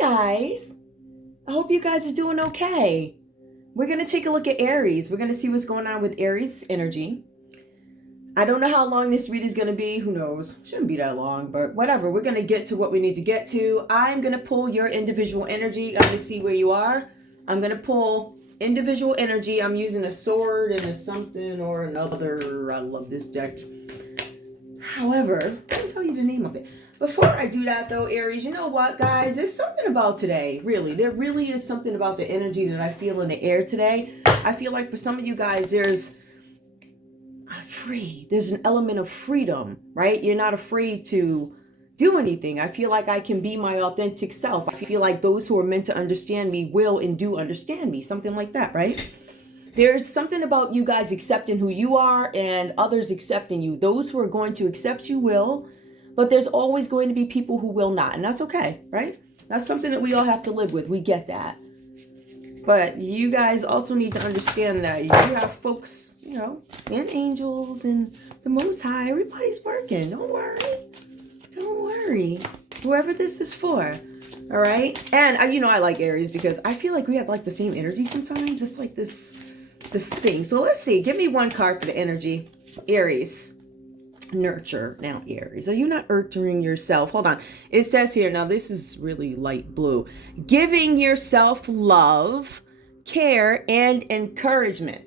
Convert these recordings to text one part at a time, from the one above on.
guys. I hope you guys are doing okay. We're going to take a look at Aries. We're going to see what's going on with Aries energy. I don't know how long this read is going to be. Who knows? Shouldn't be that long, but whatever. We're going to get to what we need to get to. I'm going to pull your individual energy. I'm going to see where you are. I'm going to pull individual energy. I'm using a sword and a something or another. I love this deck. However, I can tell you the name of it. Before I do that though, Aries, you know what, guys? There's something about today, really. There really is something about the energy that I feel in the air today. I feel like for some of you guys, there's an element of freedom, right? You're not afraid to do anything. I feel like I can be my authentic self. I feel like those who are meant to understand me will and do understand me. Something like that, right? There's something about you guys accepting who you are and others accepting you. Those who are going to accept you will, but there's always going to be people who will not. And that's okay, right? That's something that we all have to live with. We get that. But you guys also need to understand that you have folks, you know, and angels and the Most High. Everybody's working. Don't worry. Don't worry. Whoever this is for. All right. And, you know, I like Aries because I feel like we have like the same energy sometimes. Just like this thing. So let's see. Give me one card for the energy. Aries. Nurture. Now, Aries, are you not nurturing yourself? Hold on. It says here, now this is really light blue. Giving yourself love, care, and encouragement.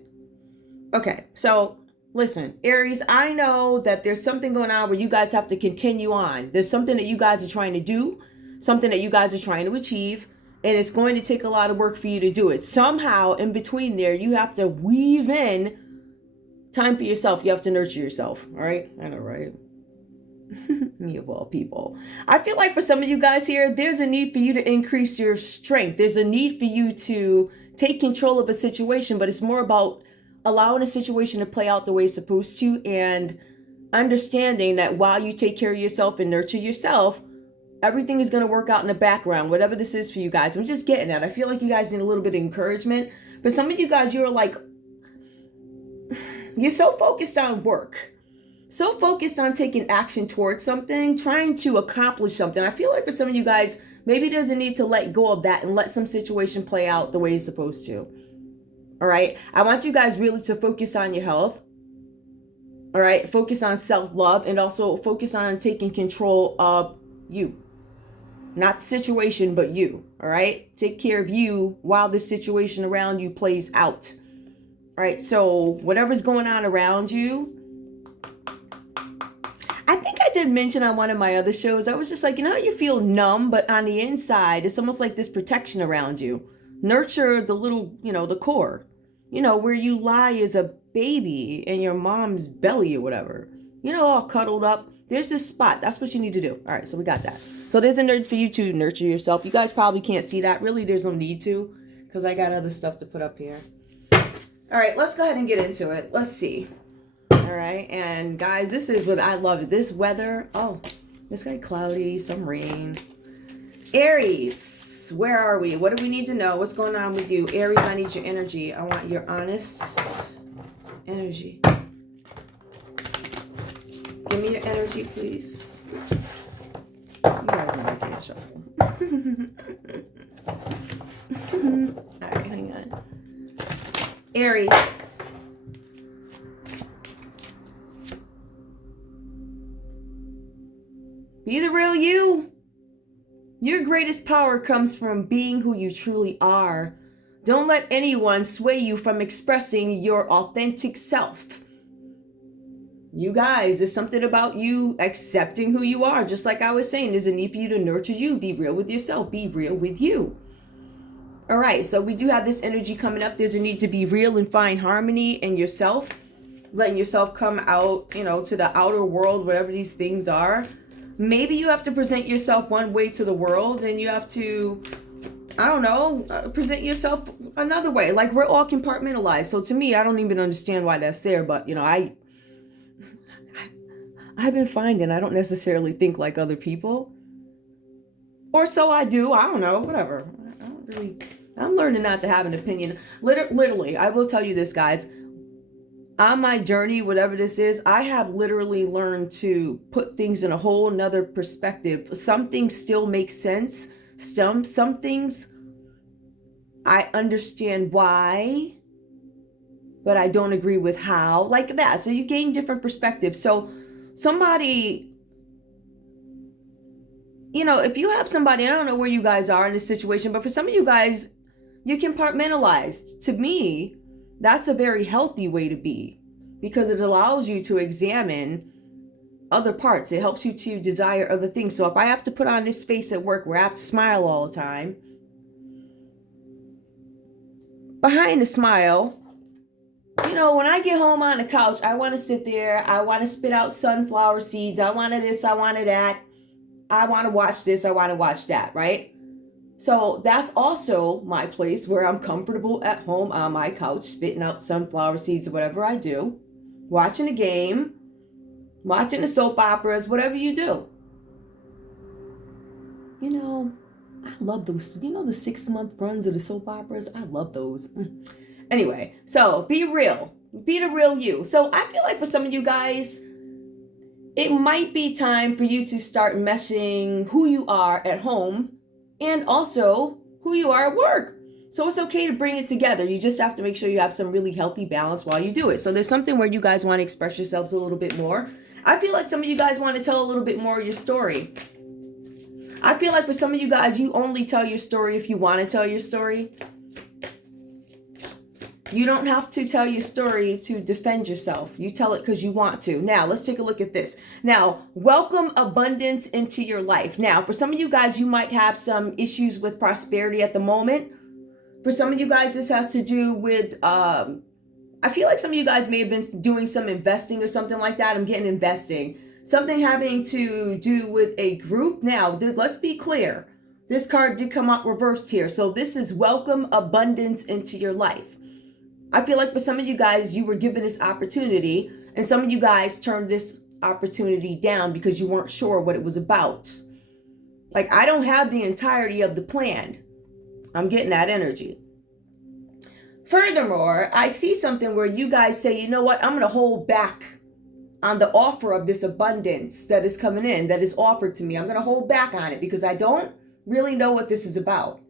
Okay, so listen, Aries, I know that there's something going on where you guys have to continue on. There's something that you guys are trying to do, something that you guys are trying to achieve, and it's going to take a lot of work for you to do it. Somehow, in between there, you have to weave in time for yourself. You have to nurture yourself. All right. I know, right? Me of all people. I feel like for some of you guys here, there's a need for you to increase your strength. There's a need for you to take control of a situation, but it's more about allowing a situation to play out the way it's supposed to and understanding that while you take care of yourself and nurture yourself, everything is going to work out in the background, whatever this is for you guys. I'm just getting that. I feel like you guys need a little bit of encouragement. For some of you guys, you're like, you're so focused on work, so focused on taking action towards something, trying to accomplish something. I feel like for some of you guys, maybe there's a need to let go of that and let some situation play out the way it's supposed to. All right. I want you guys really to focus on your health. All right. Focus on self-love and also focus on taking control of you. Not the situation, but you. All right. Take care of you while the situation around you plays out. All right, so whatever's going on around you, I think I did mention on one of my other shows, I was just like, you know how you feel numb, but on the inside, it's almost like this protection around you. Nurture the little, you know, the core, you know, where you lie as a baby in your mom's belly or whatever, you know, all cuddled up. There's this spot. That's what you need to do. All right, so we got that. So there's a need for you to nurture yourself. You guys probably can't see that. Really, there's no need to because I got other stuff to put up here. All right, let's go ahead and get into it. Let's see. All right, and guys, this is what I love. This weather. Oh, this guy cloudy, some rain. Aries, where are we? What do we need to know? What's going on with you? Aries, I need your energy. I want your honest energy. Give me your energy, please. You guys know I can't shuffle. All right, hang on. Aries. Be the real you. Your greatest power comes from being who you truly are. Don't let anyone sway you from expressing your authentic self. You guys, there's something about you accepting who you are. Just like I was saying, there's a need for you to nurture you. Be real with yourself. Be real with you. All right, so we do have this energy coming up. There's a need to be real and find harmony in yourself, letting yourself come out, you know, to the outer world, whatever these things are. Maybe you have to present yourself one way to the world and you have to, I don't know, present yourself another way. Like we're all compartmentalized. So to me, I don't even understand why that's there. But, you know, I've been finding I don't necessarily think like other people. Or so I do. I don't know, whatever. I'm learning not to have an opinion. Literally, I will tell you this, guys. On my journey, whatever this is, I have literally learned to put things in a whole nother perspective. Some things still make sense. Some things I understand why, but I don't agree with how, like that. So you gain different perspectives. So somebody, you know, if you have somebody, I don't know where you guys are in this situation, but for some of you guys, you compartmentalize. To me, that's a very healthy way to be, because it allows you to examine other parts. It helps you to desire other things. So if I have to put on this face at work where I have to smile all the time, behind the smile, you know, when I get home on the couch, I want to sit there. I want to spit out sunflower seeds. I wanted this. I wanted that. I want to watch this. I want to watch that, right? So that's also my place where I'm comfortable at home on my couch, spitting out sunflower seeds or whatever I do, watching a game, watching the soap operas, whatever you do. You know, I love those. You know, the 6-month runs of the soap operas? I love those. Anyway, so be real. Be the real you. So I feel like for some of you guys, it might be time for you to start meshing who you are at home and also who you are at work. So it's okay to bring it together. You just have to make sure you have some really healthy balance while you do it. So there's something where you guys want to express yourselves a little bit more. I feel like some of you guys want to tell a little bit more of your story. I feel like for some of you guys, you only tell your story if you want to tell your story. You don't have to tell your story to defend yourself. You tell it because you want to. Now, let's take a look at this. Now, welcome abundance into your life. Now, for some of you guys, you might have some issues with prosperity at the moment. For some of you guys, this has to do with, I feel like some of you guys may have been doing some investing or something like that. I'm getting investing. Something having to do with a group. Now, let's be clear. This card did come out reversed here. So this is welcome abundance into your life. I feel like for some of you guys, you were given this opportunity, and some of you guys turned this opportunity down because you weren't sure what it was about. Like, I don't have the entirety of the plan. I'm getting that energy. Furthermore, I see something where you guys say, you know what, I'm going to hold back on the offer of this abundance that is coming in, that is offered to me. I'm going to hold back on it because I don't really know what this is about.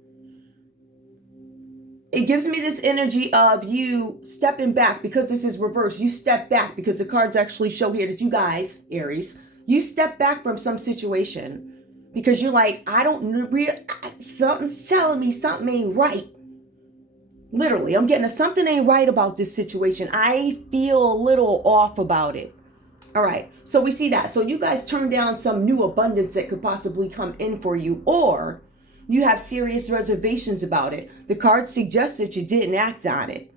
It gives me this energy of you stepping back because this is reversed. You step back because the cards actually show here that you guys, Aries, you step back from some situation because you're like, I don't really, something's telling me something ain't right. Literally, I'm getting something ain't right about this situation. I feel a little off about it. All right, so we see that. So you guys turn down some new abundance that could possibly come in for you, or you have serious reservations about it. The cards suggest that you didn't act on it.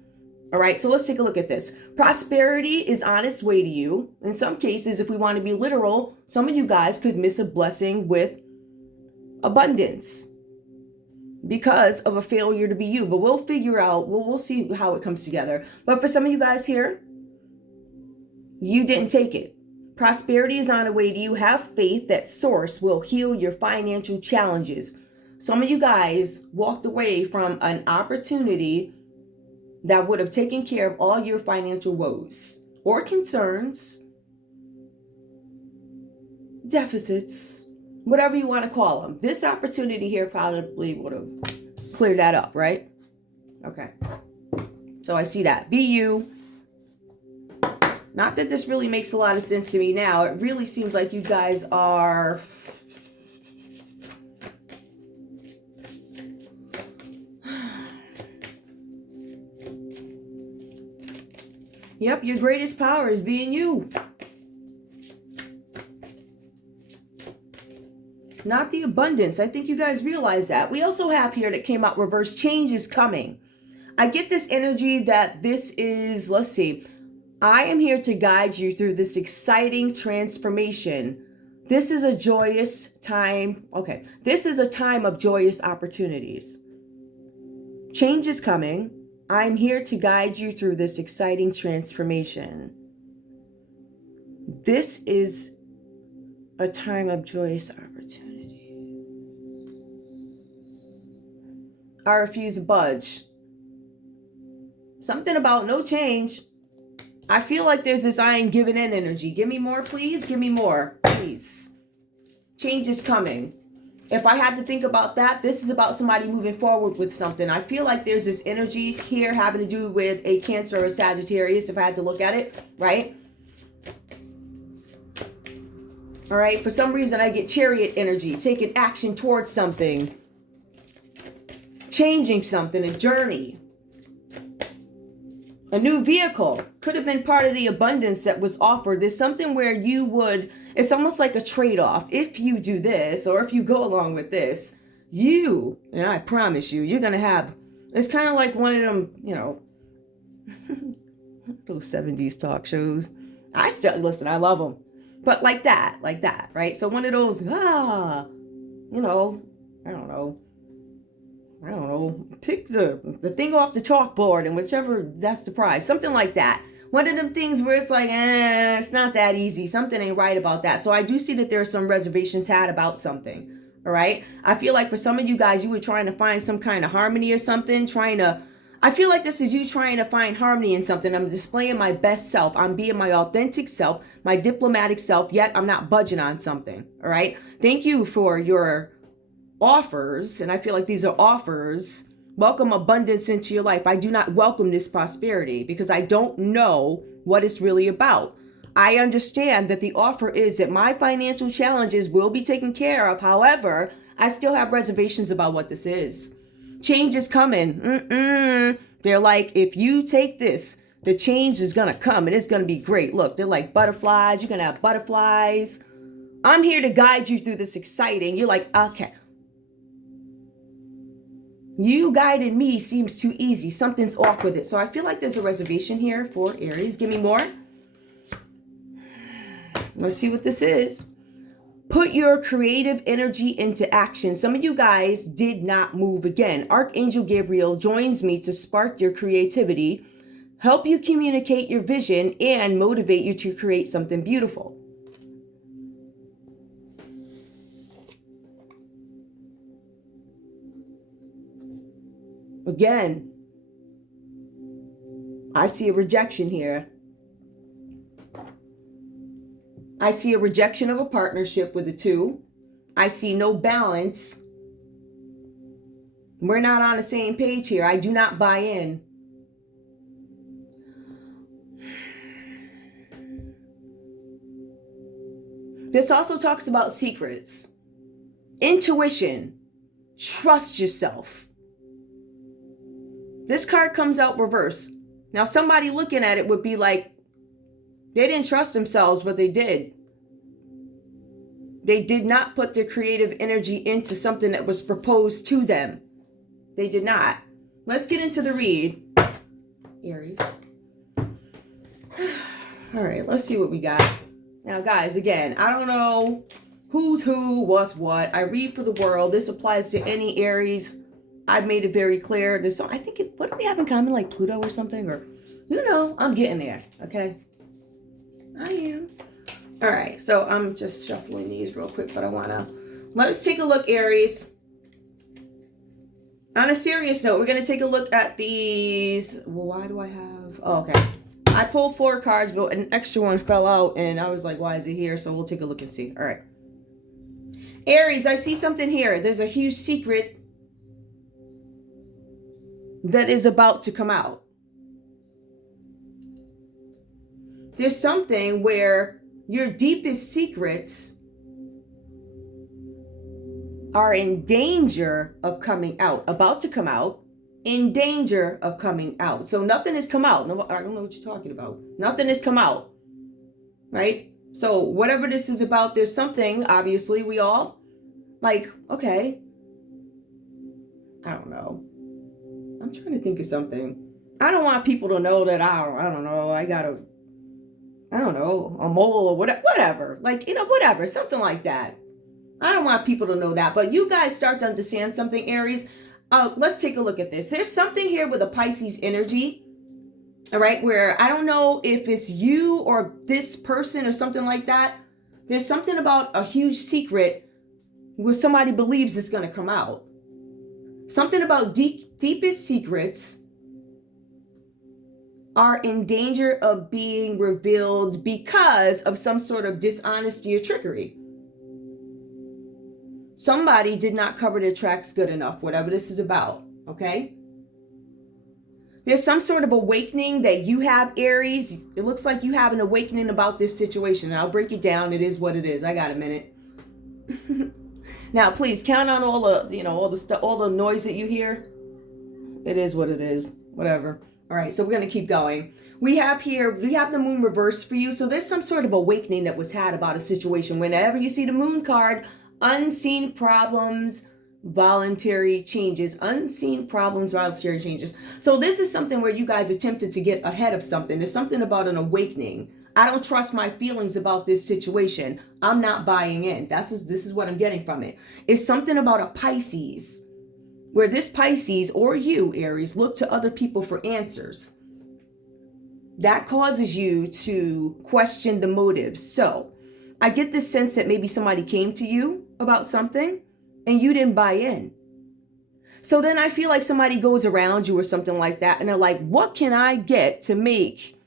All right, so let's take a look at this. Prosperity is on its way to you. In some cases, if we want to be literal, some of you guys could miss a blessing with abundance because of a failure to be you. But we'll figure out, we'll see how it comes together. But for some of you guys here, you didn't take it. Prosperity is on the way to you. Have faith that Source will heal your financial challenges. Some of you guys walked away from an opportunity that would have taken care of all your financial woes or concerns, deficits, whatever you want to call them. This opportunity here probably would have cleared that up, right? Okay. So I see that. Be you. Not that this really makes a lot of sense to me now. It really seems like you guys are... Yep, your greatest power is being you. Not the abundance. I think you guys realize that. We also have here that came out reverse, change is coming. I get this energy that this is, let's see, I am here to guide you through this exciting transformation. This is a joyous time. Okay, this is a time of joyous opportunities. Change is coming. I'm here to guide you through this exciting transformation. This is a time of joyous opportunities. I refuse to budge. Something about no change. I feel like there's this I ain't giving in energy. Give me more, please. Give me more, please. Change is coming. If I had to think about that, this is about somebody moving forward with something. I feel like there's this energy here having to do with a Cancer or a Sagittarius, if I had to look at it, right? All right, for some reason I get Chariot energy, taking action towards something, changing something, a journey, a new vehicle. Could have been part of the abundance that was offered. There's something where you would, it's almost like a trade-off. If you do this, or if you go along with this, and I promise you, you're going to have, it's kind of like one of them, those 70s talk shows. I still listen, I love them. But like that, right? So one of those, I don't know, pick the thing off the chalkboard and whichever, that's the prize. Something like that. One of them things where it's like, it's not that easy. Something ain't right about that. So I do see that there are some reservations had about something. All right. I feel like for some of you guys, you were trying to find some kind of harmony or something, I feel like this is you trying to find harmony in something. I'm displaying my best self. I'm being my authentic self, my diplomatic self, yet I'm not budging on something. All right. Thank you for your offers. And I feel like these are offers. Welcome abundance into your life. I do not welcome this prosperity because I don't know what it's really about. I understand that the offer is that my financial challenges will be taken care of. However, I still have reservations about what this is. Change is coming. They're like, if you take this, the change is going to come and it's going to be great. Look, they're like butterflies. You're going to have butterflies. I'm here to guide you through this exciting. You're like, okay. You guided me seems too easy. Something's off with it. So I feel like there's a reservation here for Aries. Give me more. Let's see what this is. Put your creative energy into action. Some of you guys did not move again. Archangel Gabriel joins me to spark your creativity, help you communicate your vision, and motivate you to create something beautiful. Again, I see a rejection here. I see a rejection of a partnership with a 2. I see no balance. We're not on the same page here. I do not buy in. This also talks about secrets, intuition, trust yourself. This card comes out reverse. Now, somebody looking at it would be like, they didn't trust themselves, but they did. They did not put their creative energy into something that was proposed to them. They did not. Let's get into the read, Aries. All right, let's see what we got. Now, guys, again, I don't know who's who, what's what. I read for the world. This applies to any Aries. I've made it very clear. I think, what do we have in common? Like Pluto or something? Or, I'm getting there. Okay. I am. All right. So I'm just shuffling these real quick, but let's take a look, Aries. On a serious note, we're going to take a look at these. Well, why do I have, okay. I pulled 4 cards, but an extra one fell out and I was like, why is it here? So we'll take a look and see. All right. Aries, I see something here. There's a huge secret that is about to come out. There's something where your deepest secrets are in danger of coming out, about to come out, in danger of coming out. So nothing has come out. No, I don't know what you're talking about. Nothing has come out, right? So whatever this is about, there's something, obviously, we all like, okay, I don't know. I'm trying to think of something. I don't want people to know that I don't know, a mole or whatever. Like, whatever, something like that. I don't want people to know that. But you guys start to understand something, Aries. Let's take a look at this. There's something here with a Pisces energy. All right, where I don't know if it's you or this person or something like that. There's something about a huge secret where somebody believes it's going to come out. Something about deepest secrets are in danger of being revealed because of some sort of dishonesty or trickery. Somebody did not cover their tracks good enough, whatever this is about, okay? There's some sort of awakening that you have, Aries. It looks like you have an awakening about this situation. And I'll break it down. It is what it is. I got a minute. Now, please count on all the, all the stuff, all the noise that you hear. It is what it is. Whatever. All right. So we're going to keep going. We have the moon reversed for you. So there's some sort of awakening that was had about a situation. Whenever you see the moon card, unseen problems, voluntary changes, unseen problems, voluntary changes. So this is something where you guys attempted to get ahead of something. There's something about an awakening. I don't trust my feelings about this situation. I'm not buying in. This is what I'm getting from it. It's something about a Pisces, where this Pisces or you, Aries, look to other people for answers. That causes you to question the motives. So I get this sense that maybe somebody came to you about something and you didn't buy in. So then I feel like somebody goes around you or something like that, and they're like, what can I get to make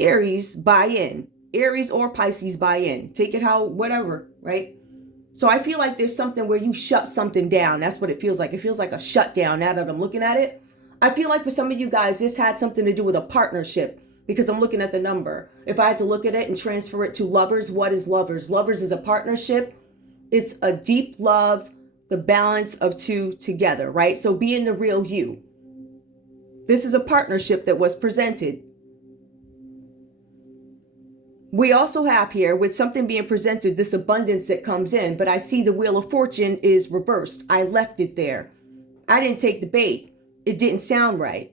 Aries buy in? Aries or Pisces buy in. Take it how, whatever, right? So I feel like there's something where you shut something down. That's what it feels like. It feels like a shutdown now that I'm looking at it. I feel like for some of you guys, this had something to do with a partnership, because I'm looking at the number. If I had to look at it and transfer it to lovers, what is lovers? Lovers is a partnership. It's a deep love, the balance of two together, right? So being the real you. This is a partnership that was presented. We also have here, with something being presented, this abundance that comes in, but I see the Wheel of Fortune is reversed. I left it there. I didn't take the bait. It didn't sound right.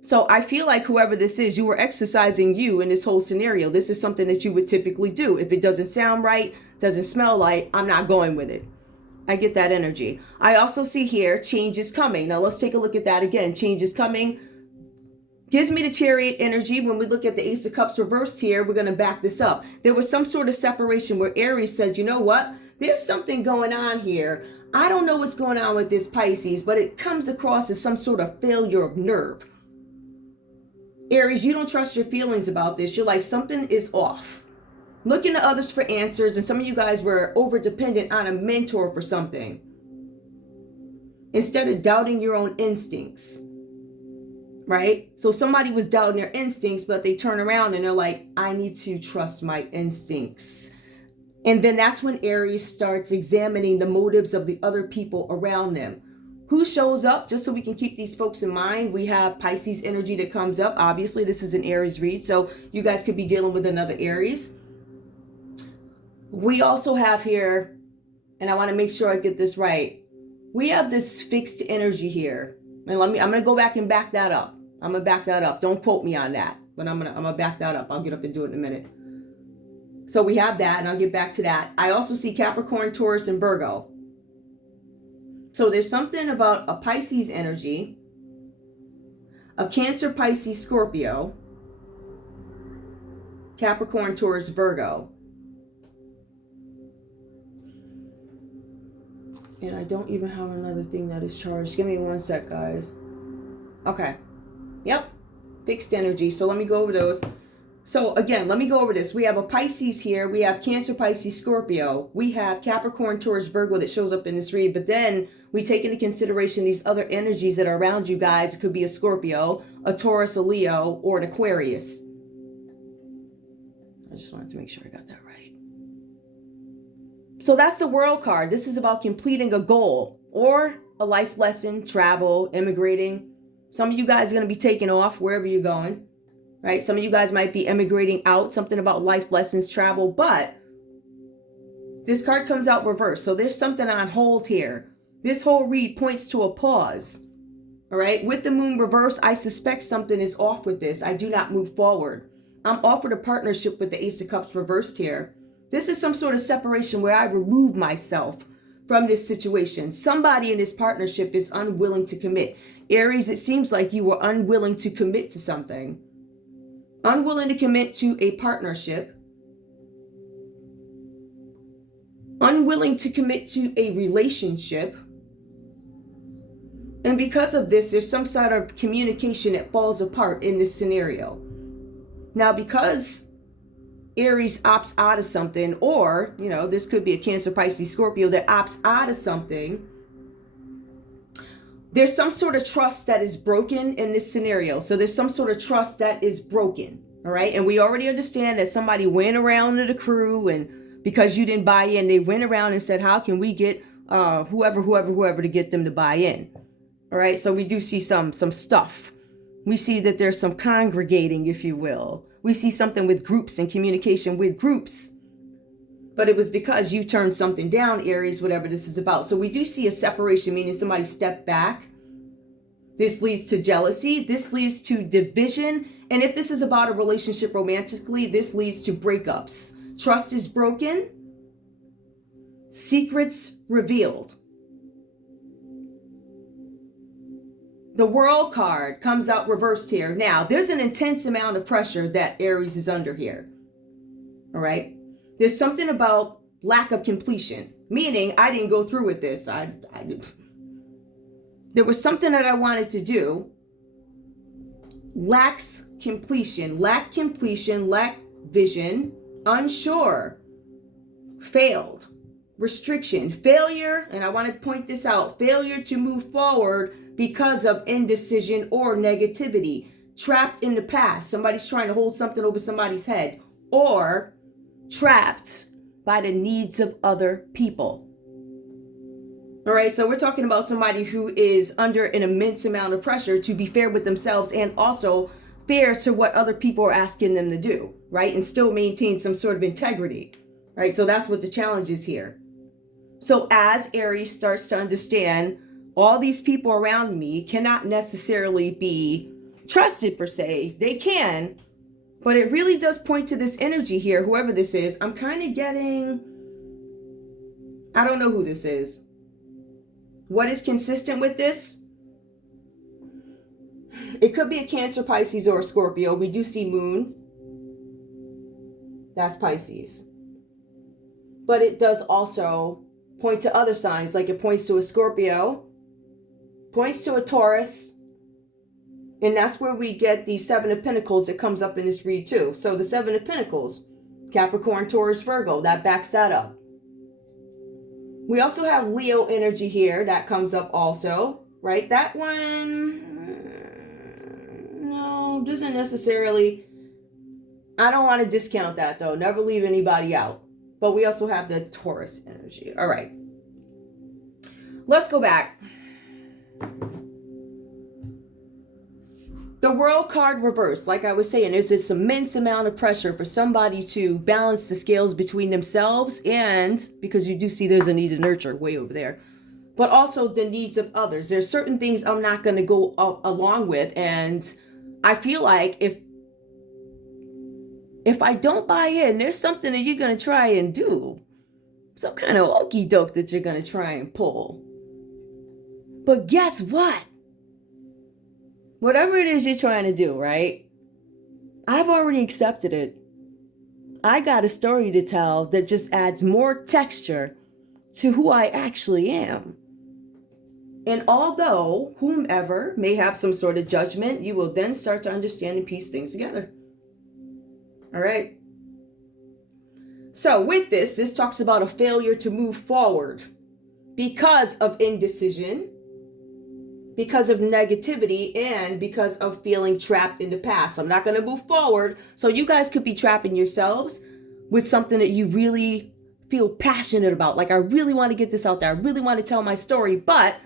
So I feel like whoever this is, you were exercising you in this whole scenario. This is something that you would typically do. If it doesn't sound right, doesn't smell right, I'm not going with it. I get that energy. I also see here, change is coming. Now let's take a look at that again. Change is coming. Gives me the Chariot energy. When we look at the Ace of Cups reversed here, we're going to back this up. There was some sort of separation where Aries said, you know what? There's something going on here. I don't know what's going on with this Pisces, but it comes across as some sort of failure of nerve. Aries, you don't trust your feelings about this. You're like, something is off. Looking to others for answers, and some of you guys were over dependent on a mentor for something, instead of doubting your own instincts, right? So somebody was doubting their instincts, but they turn around and they're like, I need to trust my instincts. And then that's when Aries starts examining the motives of the other people around them. Who shows up? Just so we can keep these folks in mind, we have Pisces energy that comes up. Obviously, this is an Aries read, so you guys could be dealing with another Aries. We also have here, and I want to make sure I get this right, we have this fixed energy here. And I'm going to go back and back that up. I'm going to back that up. Don't quote me on that, but I'm going to back that up. I'll get up and do it in a minute. So we have that, and I'll get back to that. I also see Capricorn, Taurus, and Virgo. So there's something about a Pisces energy, a Cancer, Pisces, Scorpio, Capricorn, Taurus, Virgo. And I don't even have another thing that is charged. Give me one sec, guys. Okay. Yep. Fixed energy. So let me go over those. So again, let me go over this. We have a Pisces here. We have Cancer, Pisces, Scorpio. We have Capricorn, Taurus, Virgo that shows up in this read. But then we take into consideration these other energies that are around you guys. It could be a Scorpio, a Taurus, a Leo, or an Aquarius. I just wanted to make sure I got that right. So that's the World card. This is about completing a goal or a life lesson, travel, immigrating. Some of you guys are going to be taking off wherever you're going, right? Some of you guys might be immigrating out, something about life lessons, travel, but this card comes out reversed. So there's something on hold here. This whole read points to a pause, all right? With the moon reverse, I suspect something is off with this. I do not move forward. I'm offered a partnership with the Ace of Cups reversed here. This is some sort of separation where I remove myself from this situation. Somebody in this partnership is unwilling to commit. Aries, it seems like you were unwilling to commit to something. Unwilling to commit to a partnership. Unwilling to commit to a relationship. And because of this, there's some sort of communication that falls apart in this scenario. Now, because Aries opts out of something, or, this could be a Cancer, Pisces, Scorpio that opts out of something, there's some sort of trust that is broken in this scenario. So there's some sort of trust that is broken. All right. And we already understand that somebody went around to the crew, and because you didn't buy in, they went around and said, how can we get whoever to get them to buy in? All right. So we do see some stuff. We see that there's some congregating, if you will. We see something with groups and communication with groups. But it was because you turned something down, Aries, whatever this is about. So we do see a separation, meaning somebody stepped back. This leads to jealousy. This leads to division. And if this is about a relationship romantically, this leads to breakups. Trust is broken. Secrets revealed. The World card comes out reversed here. Now, there's an intense amount of pressure that Aries is under here. All right. There's something about lack of completion, meaning I didn't go through with this. There was something that I wanted to do. Lack completion, lack vision, unsure, failed, restriction, failure, and I want to point this out, failure to move forward because of indecision or negativity, trapped in the past. Somebody's trying to hold something over somebody's head, or trapped by the needs of other people. All right, so we're talking about somebody who is under an immense amount of pressure to be fair with themselves and also fair to what other people are asking them to do, right? And still maintain some sort of integrity, right? So that's what the challenge is here. So as Aries starts to understand, all these people around me cannot necessarily be trusted per se. They can, but it really does point to this energy here, whoever this is. I'm kind of getting, I don't know who this is. What is consistent with this? It could be a Cancer, Pisces, or a Scorpio. We do see Moon. That's Pisces. But it does also point to other signs, like it points to a Scorpio, points to a Taurus, and that's where we get the Seven of Pentacles that comes up in this read too. So the Seven of Pentacles, Capricorn, Taurus, Virgo, that backs that up. We also have Leo energy here that comes up also, right? That one, no, doesn't necessarily, I don't want to discount that though. Never leave anybody out. But we also have the Taurus energy. All right. Let's go back. The World card reversed, like I was saying, there's this immense amount of pressure for somebody to balance the scales between themselves and, because you do see there's a need to nurture way over there, but also the needs of others. There's certain things I'm not going to go along with, and I feel like if I don't buy in, there's something that you're going to try and do. Some kind of okie doke that you're going to try and pull. But guess what? Whatever it is you're trying to do, right? I've already accepted it. I got a story to tell that just adds more texture to who I actually am. And although whomever may have some sort of judgment, you will then start to understand and piece things together. All right. So with this talks about a failure to move forward because of indecision, because of negativity, and because of feeling trapped in the past. So I'm not going to move forward. So you guys could be trapping yourselves with something that you really feel passionate about. Like, I really want to get this out there. I really want to tell my story. But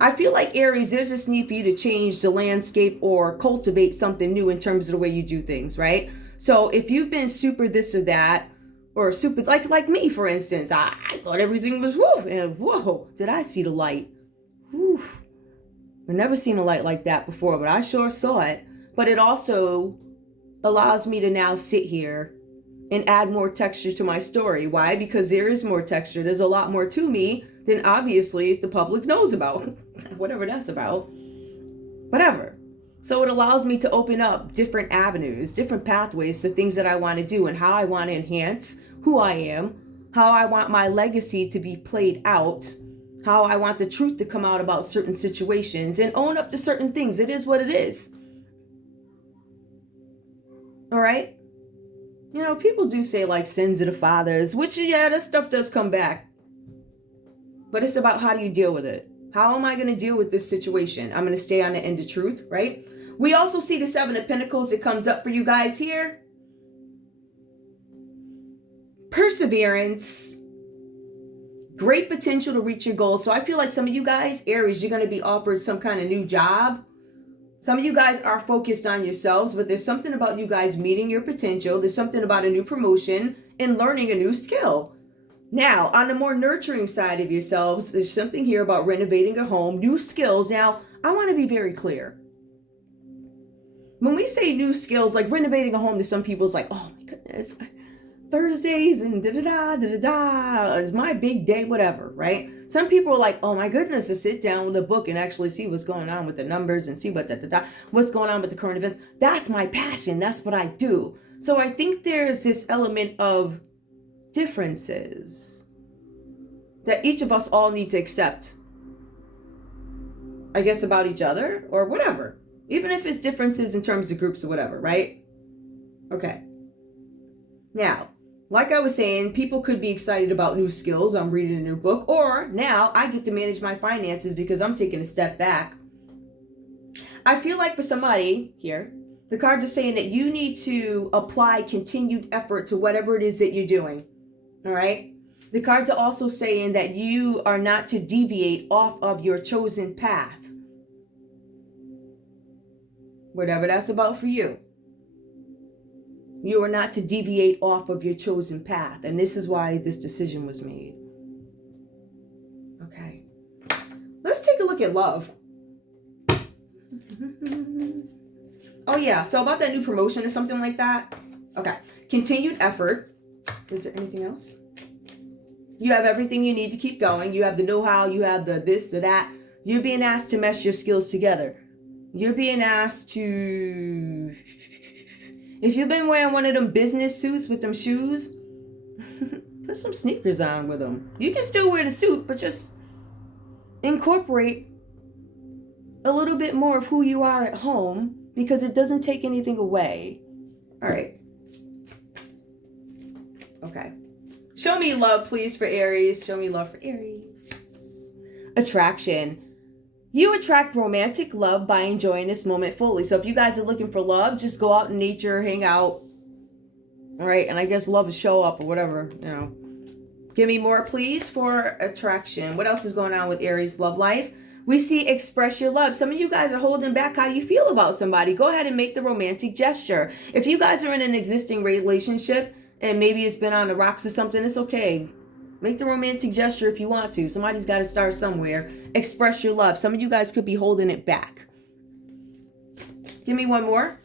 I feel like Aries, there's this need for you to change the landscape or cultivate something new in terms of the way you do things, right? So if you've been super this or that, or super, like me, for instance, I thought everything was woo, and whoa, did I see the light? Whew. I've never seen a light like that before, but I sure saw it. But it also allows me to now sit here and add more texture to my story. Why? Because there is more texture. There's a lot more to me than obviously the public knows about. Whatever that's about. Whatever. So it allows me to open up different avenues, different pathways to things that I want to do and how I want to enhance who I am, how I want my legacy to be played out, how I want the truth to come out about certain situations and own up to certain things. It is what it is. All right. You know, people do say like sins of the fathers, which, yeah, that stuff does come back. But it's about how do you deal with it? How am I going to deal with this situation? I'm going to stay on the end of truth, right? We also see the Seven of Pentacles that comes up for you guys here. Perseverance. Great potential to reach your goals. So I feel like some of you guys, Aries, you're going to be offered some kind of new job. Some of you guys are focused on yourselves, but there's something about you guys meeting your potential. There's something about a new promotion and learning a new skill. Now, on the more nurturing side of yourselves, there's something here about renovating a home, new skills. Now, I want to be very clear. When we say new skills, like renovating a home, to some people, it's like, oh my goodness, Thursdays and da-da-da, it's my big day, whatever, right? Some people are like, oh my goodness, to sit down with a book and actually see what's going on with the numbers and see what's going on with the current events. That's my passion. That's what I do. So I think there's this element of differences that each of us all need to accept, I guess, about each other or whatever, even if it's differences in terms of groups or whatever, right? Okay. Now, like I was saying, people could be excited about new skills. I'm reading a new book, or now I get to manage my finances because I'm taking a step back. I feel like for somebody here, the cards are saying that you need to apply continued effort to whatever it is that you're doing. All right. The cards are also saying that you are not to deviate off of your chosen path. Whatever that's about for you. You are not to deviate off of your chosen path. And this is why this decision was made. Okay. Let's take a look at love. Oh, yeah. So about that new promotion or something like that. Okay. Continued effort. Is there anything else? You have everything you need to keep going. You have the know-how. You have the this, the that. You're being asked to mesh your skills together. You're being asked to... If you've been wearing one of them business suits with them shoes, put some sneakers on with them. You can still wear the suit, but just incorporate a little bit more of who you are at home, because it doesn't take anything away. All right. Okay. Show me love, please, for Aries. Show me love for Aries. Attraction. You attract romantic love by enjoying this moment fully. So if you guys are looking for love, just go out in nature, hang out. All right. And I guess love will show up or whatever, you know. Give me more, please, for attraction. What else is going on with Aries love life? We see express your love. Some of you guys are holding back how you feel about somebody. Go ahead and make the romantic gesture. If you guys are in an existing relationship and maybe it's been on the rocks or something, it's okay. Make the romantic gesture if you want to. Somebody's got to start somewhere. Express your love. Some of you guys could be holding it back. Give me one more.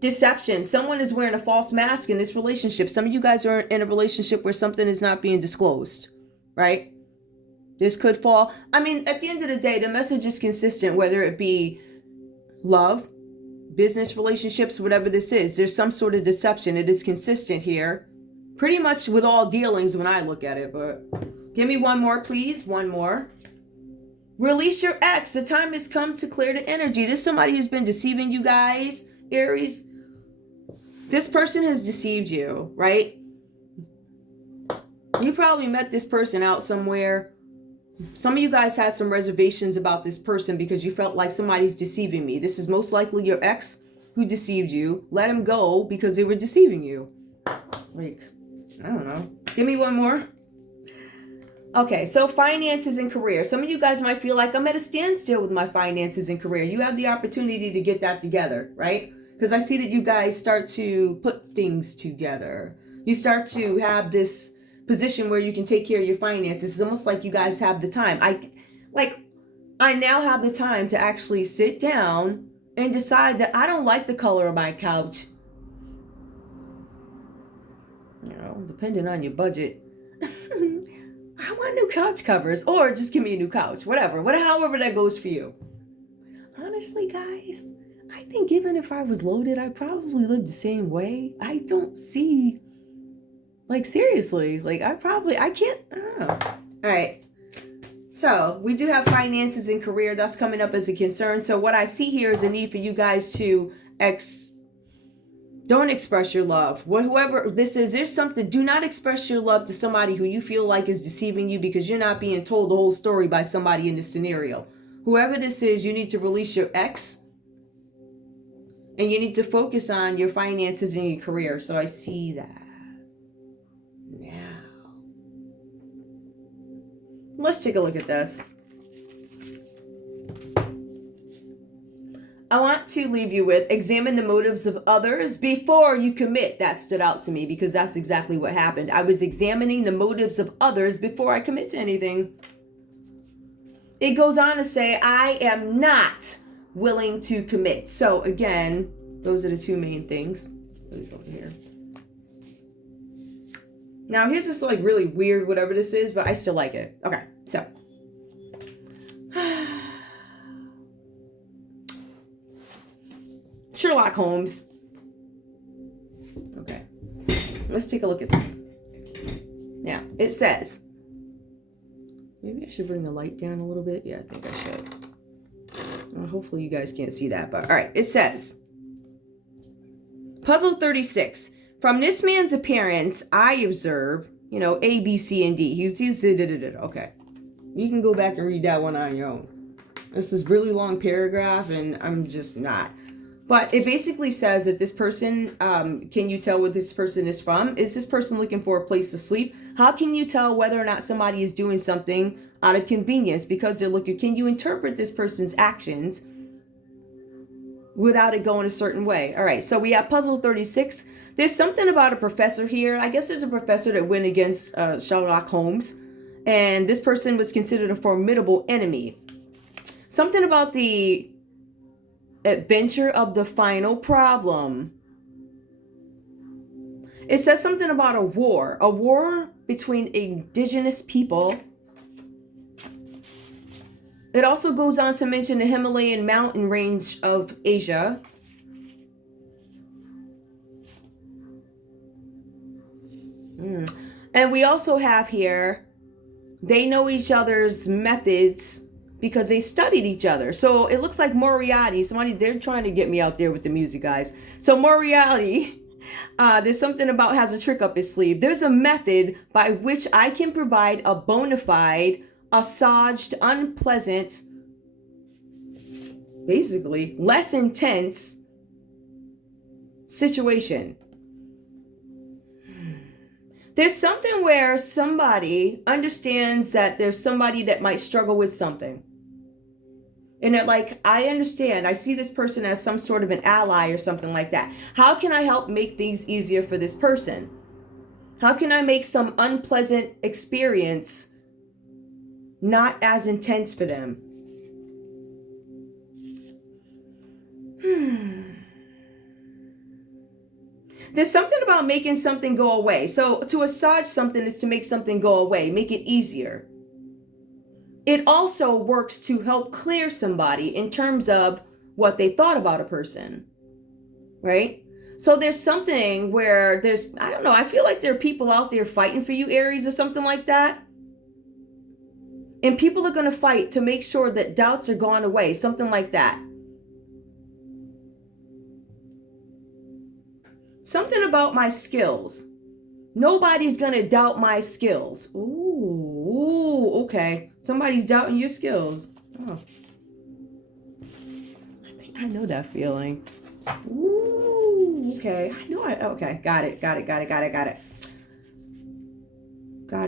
Deception. Someone is wearing a false mask in this relationship. Some of you guys are in a relationship where something is not being disclosed, right? This could fall. I mean, at the end of the day, the message is consistent, whether it be love, business relationships, whatever this is. There's some sort of deception. It is consistent here. Pretty much with all dealings when I look at it, but give me one more, please. One more. Release your ex. The time has come to clear the energy. This is somebody who's been deceiving you guys, Aries. This person has deceived you, right? You probably met this person out somewhere. Some of you guys had some reservations about this person because you felt like somebody's deceiving me. This is most likely your ex who deceived you. Let him go because they were deceiving you. Like... I don't know. Give me one more. Okay, so finances and career. Some of you guys might feel like I'm at a standstill with my finances and career. You have the opportunity to get that together, right? Because I see that you guys start to put things together. You start to have this position where you can take care of your finances. It's almost like you guys have the time. I now have the time to actually sit down and decide that I don't like the color of my couch. You know, depending on your budget. I want new couch covers, or just give me a new couch, however that goes for you. Honestly, guys, I think even if I was loaded, I'd probably live the same way. I don't see, like, seriously, like, I can't, I don't know. All right. So we do have finances and career. That's coming up as a concern. So what I see here is a need for you guys to Don't express your love. Whoever this is, there's something. Do not express your love to somebody who you feel like is deceiving you because you're not being told the whole story by somebody in this scenario. Whoever this is, you need to release your ex. And you need to focus on your finances and your career. So I see that. Now, let's take a look at this. I want to leave you with examine the motives of others before you commit. That stood out to me because that's exactly what happened. I was examining the motives of others before I commit to anything. It goes on to say, I am not willing to commit. So again, those are the two main things. Those over here. Now here's this like really weird whatever this is, but I still like it. Okay, so. Sherlock Holmes. Okay, let's take a look at this. Now, it says, maybe I should bring the light down a little bit. Yeah, I think I should. Well, hopefully you guys can't see that, but all right, it says, Puzzle 36. From this man's appearance, I observe, A, B, C, and D. He's okay. You can go back and read that one on your own. This is really long paragraph, and I'm just not. But it basically says that this person, can you tell where this person is from? Is this person looking for a place to sleep? How can you tell whether or not somebody is doing something out of convenience because they're looking? Can you interpret this person's actions without it going a certain way? All right, so we have puzzle 36. There's something about a professor here. I guess there's a professor that went against Sherlock Holmes, and this person was considered a formidable enemy. Something about the adventure of the final problem. It says something about a war between indigenous people. It also goes on to mention the Himalayan mountain range of Asia. And we also have here, they know each other's methods because they studied each other. So it looks like Moriarty, they're trying to get me out there with the music, guys. So Moriarty, there's something about has a trick up his sleeve. There's a method by which I can provide a bona fide, assuaged, unpleasant, basically less intense situation. There's something where somebody understands that there's somebody that might struggle with something. And they're like, I understand. I see this person as some sort of an ally or something like that. How can I help make things easier for this person? How can I make some unpleasant experience not as intense for them? There's something about making something go away. So to assuage something is to make something go away, make it easier. It also works to help clear somebody in terms of what they thought about a person, right? So there's something where I don't know, I feel like there are people out there fighting for you, Aries, or something like that. And people are going to fight to make sure that doubts are gone away, something like that. Something about my skills. Nobody's going to doubt my skills. Ooh, okay. Somebody's doubting your skills. Oh. I think I know that feeling. Ooh, okay. Okay, got it. Got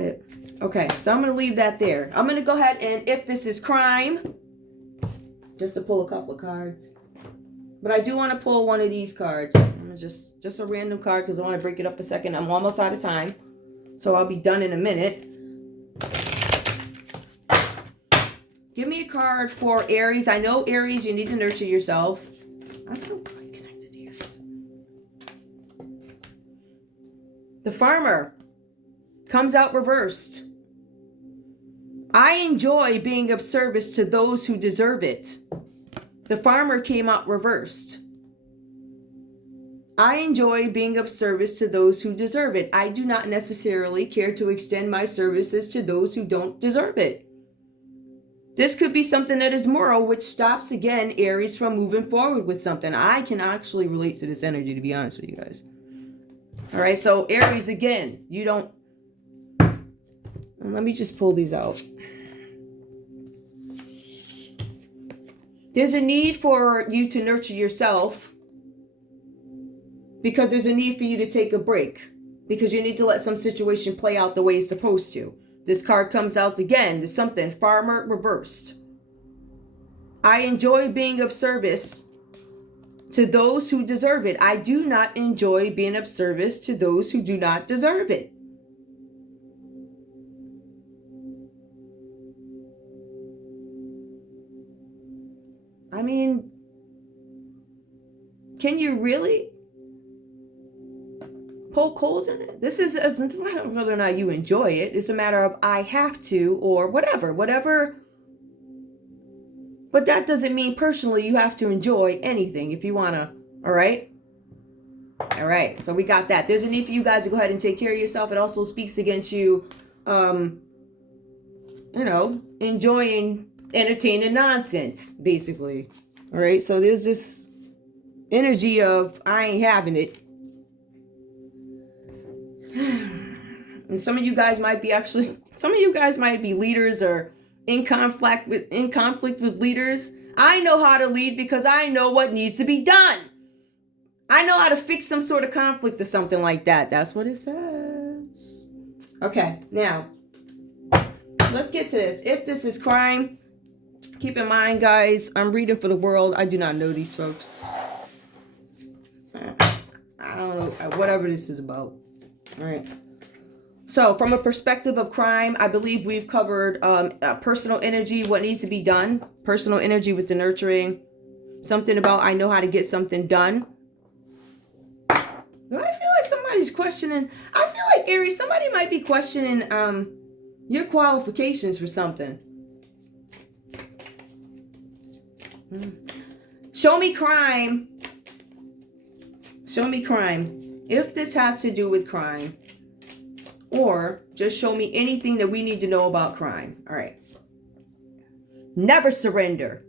it. Okay, so I'm going to leave that there. I'm going to go ahead and, if this is crime, just to pull a couple of cards. But I do want to pull one of these cards. Just a random card because I want to break it up a second. I'm almost out of time. So I'll be done in a minute. Give me a card for Aries. I know, Aries, you need to nurture yourselves. I'm so connected here. The Farmer comes out reversed. I enjoy being of service to those who deserve it. The Farmer came out reversed. I enjoy being of service to those who deserve it. I do not necessarily care to extend my services to those who don't deserve it. This could be something that is moral, which stops, again, Aries from moving forward with something. I can actually relate to this energy, to be honest with you guys. All right, so Aries, again, you don't... Let me just pull these out. There's a need for you to nurture yourself because there's a need for you to take a break because you need to let some situation play out the way it's supposed to. This card comes out again. There's something, Farmer reversed. I enjoy being of service to those who deserve it. I do not enjoy being of service to those who do not deserve it. I mean, can you really poke holes in it? This is whether or not you enjoy it. It's a matter of I have to or whatever. But that doesn't mean personally you have to enjoy anything if you want to. All right? All right. So we got that. There's a need for you guys to go ahead and take care of yourself. It also speaks against you, enjoying entertaining nonsense, basically. All right, so there's this energy of I ain't having it. And some of you guys might be leaders or in conflict with leaders. I know how to lead because I know what needs to be done. I know how to fix some sort of conflict or something like that. That's what it says. Okay, now let's get to this. If this is crime, keep in mind, guys, I'm reading for the world. I do not know these folks. I don't know, whatever this is about. All right. So from a perspective of crime, I believe we've covered personal energy, what needs to be done. Personal energy with the nurturing. Something about I know how to get something done. I feel like somebody's questioning. I feel like, Aries, somebody might be questioning your qualifications for something. Show me crime. Show me crime. If this has to do with crime, or just show me anything that we need to know about crime. All right. Never surrender.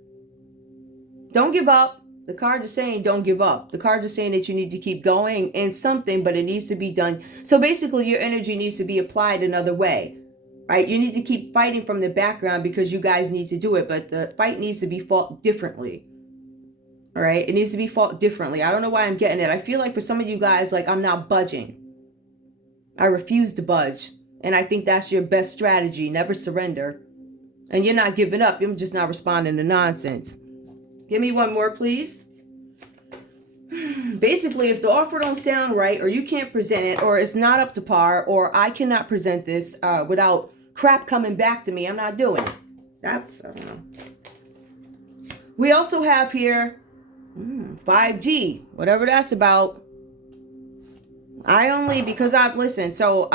Don't give up. The cards are saying don't give up. The cards are saying that you need to keep going in something, but it needs to be done. So basically your energy needs to be applied another way. Right? You need to keep fighting from the background because you guys need to do it, but the fight needs to be fought differently. All right? It needs to be fought differently. I don't know why I'm getting it. I feel like for some of you guys, like I'm not budging. I refuse to budge. And I think that's your best strategy. Never surrender. And you're not giving up. You're just not responding to nonsense. Give me one more, please. Basically, if the offer don't sound right, or you can't present it, or it's not up to par, or I cannot present this without crap coming back to me, I'm not doing it. That's, I don't know. We also have here 5G, whatever that's about. Listen, so,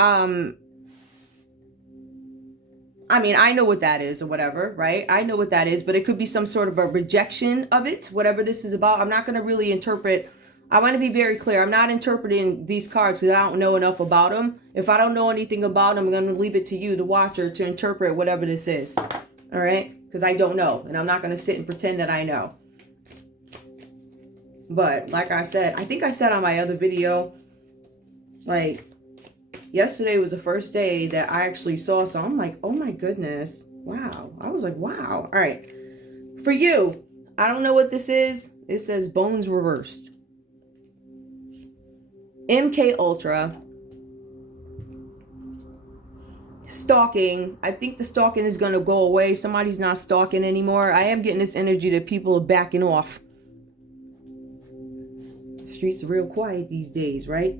I mean, I know what that is or whatever, right? I know what that is, but it could be some sort of a rejection of it, whatever this is about. I'm not going to really interpret. I want to be very clear. I'm not interpreting these cards because I don't know enough about them. If I don't know anything about them, I'm going to leave it to you, the watcher, to interpret whatever this is. All right? Because I don't know. And I'm not going to sit and pretend that I know. But like I said, I think I said on my other video, like, yesterday was the first day that I actually saw some. I'm like, oh my goodness. Wow. I was like, wow. All right. For you, I don't know what this is. It says bones reversed. MK Ultra. Stalking. I think the stalking is going to go away. Somebody's not stalking anymore. I am getting this energy that people are backing off. The streets are real quiet these days, right?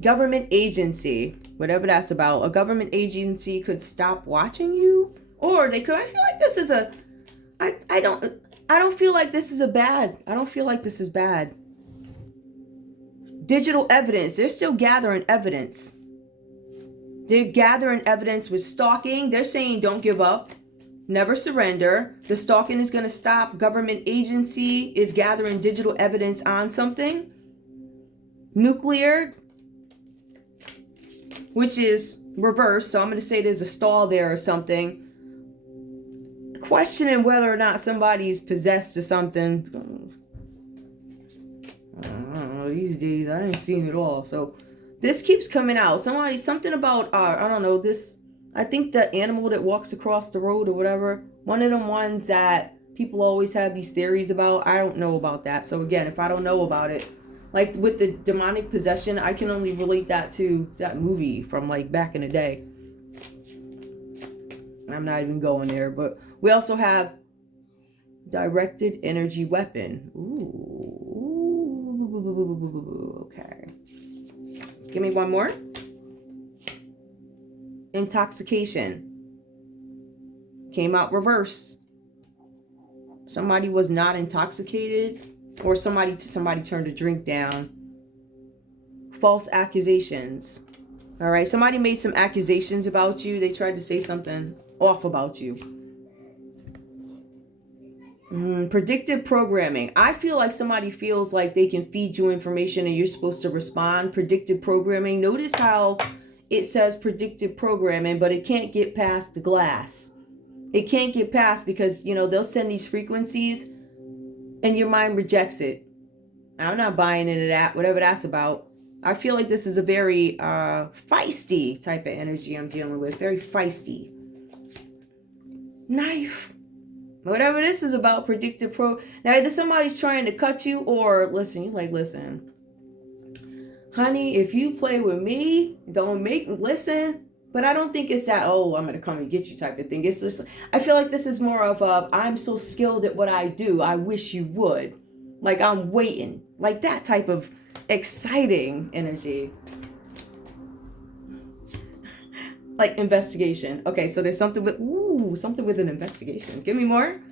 Government agency, whatever that's about. A government agency could stop watching you, or they could. I feel like this is a. I don't feel like this is a bad. I don't feel like this is bad. Digital evidence. They're still gathering evidence. They're gathering evidence with stalking. They're saying don't give up, never surrender. The stalking is going to stop. Government agency is gathering digital evidence on something. Nuclear, which is reversed. So I'm going to say there's a stall there or something. questioning whether or not somebody's possessed or something. I don't know, these days I ain't seen it all. So this keeps coming out. Something about, I don't know, this, I think the animal that walks across the road or whatever, one of them ones that people always have these theories about. I don't know about that. So again, if I don't know about it, like with the demonic possession, I can only relate that to that movie from like back in the day. I'm not even going there, but we also have directed energy weapon. Ooh, okay. Give me one more. Intoxication. Came out reverse. Somebody was not intoxicated, or somebody turned a drink down. False accusations. All right, somebody made some accusations about you. They tried to say something off about you. Predictive programming. I feel like somebody feels like they can feed you information and you're supposed to respond. Predictive programming. Notice how it says predictive programming, but it can't get past the glass. It can't get past because, you know, they'll send these frequencies and your mind rejects it. I'm not buying into that, whatever that's about. I feel like this is a very feisty type of energy I'm dealing with. Very feisty. Knife. Whatever this is about, predictive pro. Now, either somebody's trying to cut you or listen, you like, listen. Honey, if you play with me, don't make me listen. But I don't think it's that, oh, I'm going to come and get you type of thing. It's just, I feel like this is more of a, I'm so skilled at what I do. I wish you would. Like I'm waiting. Like that type of exciting energy. Like investigation. Okay, so there's something with, something with an investigation. Give me more.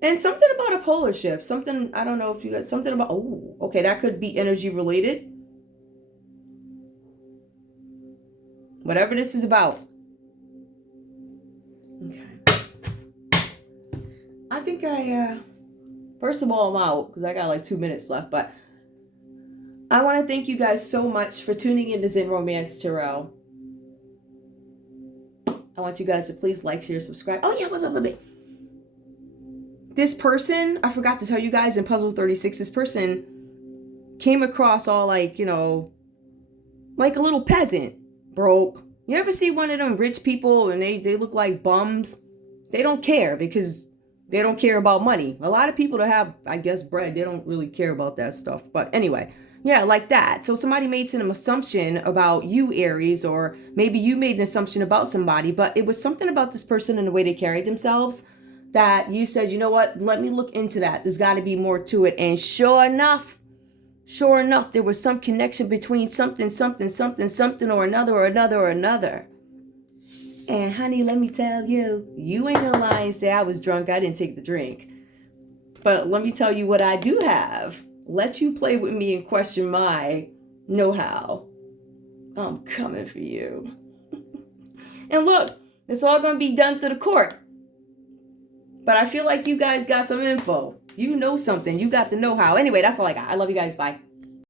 And something about a polar shift. Something, I don't know if you got something about, okay, that could be energy related. Whatever this is about. Okay. I think first of all, I'm out because I got like 2 minutes left, but I want to thank you guys so much for tuning in to Zen Romance Tarot. I want you guys to please like, share, subscribe. Oh yeah, wait. This person, I forgot to tell you guys in Puzzle 36, this person came across all like, you know, like a little peasant, broke. You ever see one of them rich people and they look like bums? They don't care because they don't care about money. A lot of people that have, I guess, bread, they don't really care about that stuff. But anyway, yeah, like that. So somebody made some assumption about you, Aries, or maybe you made an assumption about somebody, but it was something about this person and the way they carried themselves that you said, you know what, let me look into that. There's got to be more to it. And sure enough, there was some connection between something or another. And honey, let me tell you, you ain't gonna lie and say I was drunk. I didn't take the drink. But let me tell you what I do have. Let you play with me and question my know-how. I'm coming for you. And look, it's all gonna be done through the court. But I feel like you guys got some info. You know something. You got the know-how. Anyway, that's all I got. I love you guys. Bye.